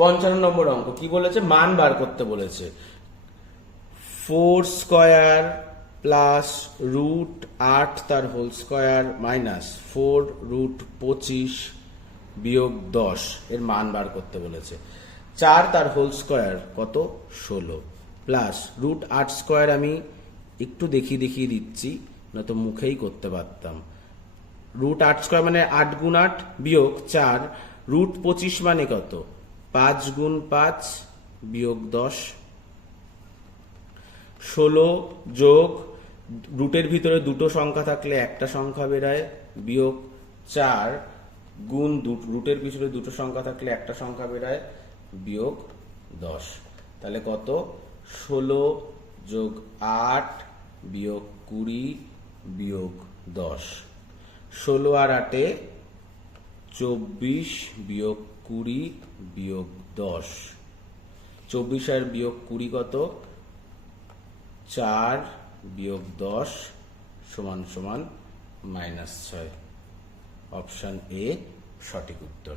55 নম্বর অঙ্ক কি বলেছে, মান বার করতে বলেছে। 4 স্কয়ার প্লাস রুট 8 তার হোল স্কয়ার মাইনাস 4 রুট 25 বিয়োগ 10 এর মান বার করতে বলেছে। 4 তার হোল স্কয়ার কত, 16 প্লাস রুট 8 স্কয়ার আমি একটু দেখিয়ে দিচ্ছি, না তো মুখেই করতে পারতাম। রুট 8 স্কয়ার মানে 8 গুণ 8 বিয়োগ 4 রুট 25 মানে কত, 5 গুণ 5 বিয়োগ 10। 16 যোগ রুটের ভিতরে দুটো সংখ্যা থাকলে একটা সংখ্যা বেরায় বিয়োগ 4 গুণ রুটের ভিতরে দুটো সংখ্যা থাকলে একটা সংখ্যা বেরায় বিয়োগ 10। তাহলে কত, 16 যোগ 8 বিয়োগ 20 বিয়োগ 10। 16 আর 8-এ 24 বিয়োগ 20 বিয়োগ 10। 24 আর বিয়োগ 20 কত, 4 বিয়োগ 10 সমান সমান -6। অপশন এ সঠিক উত্তর।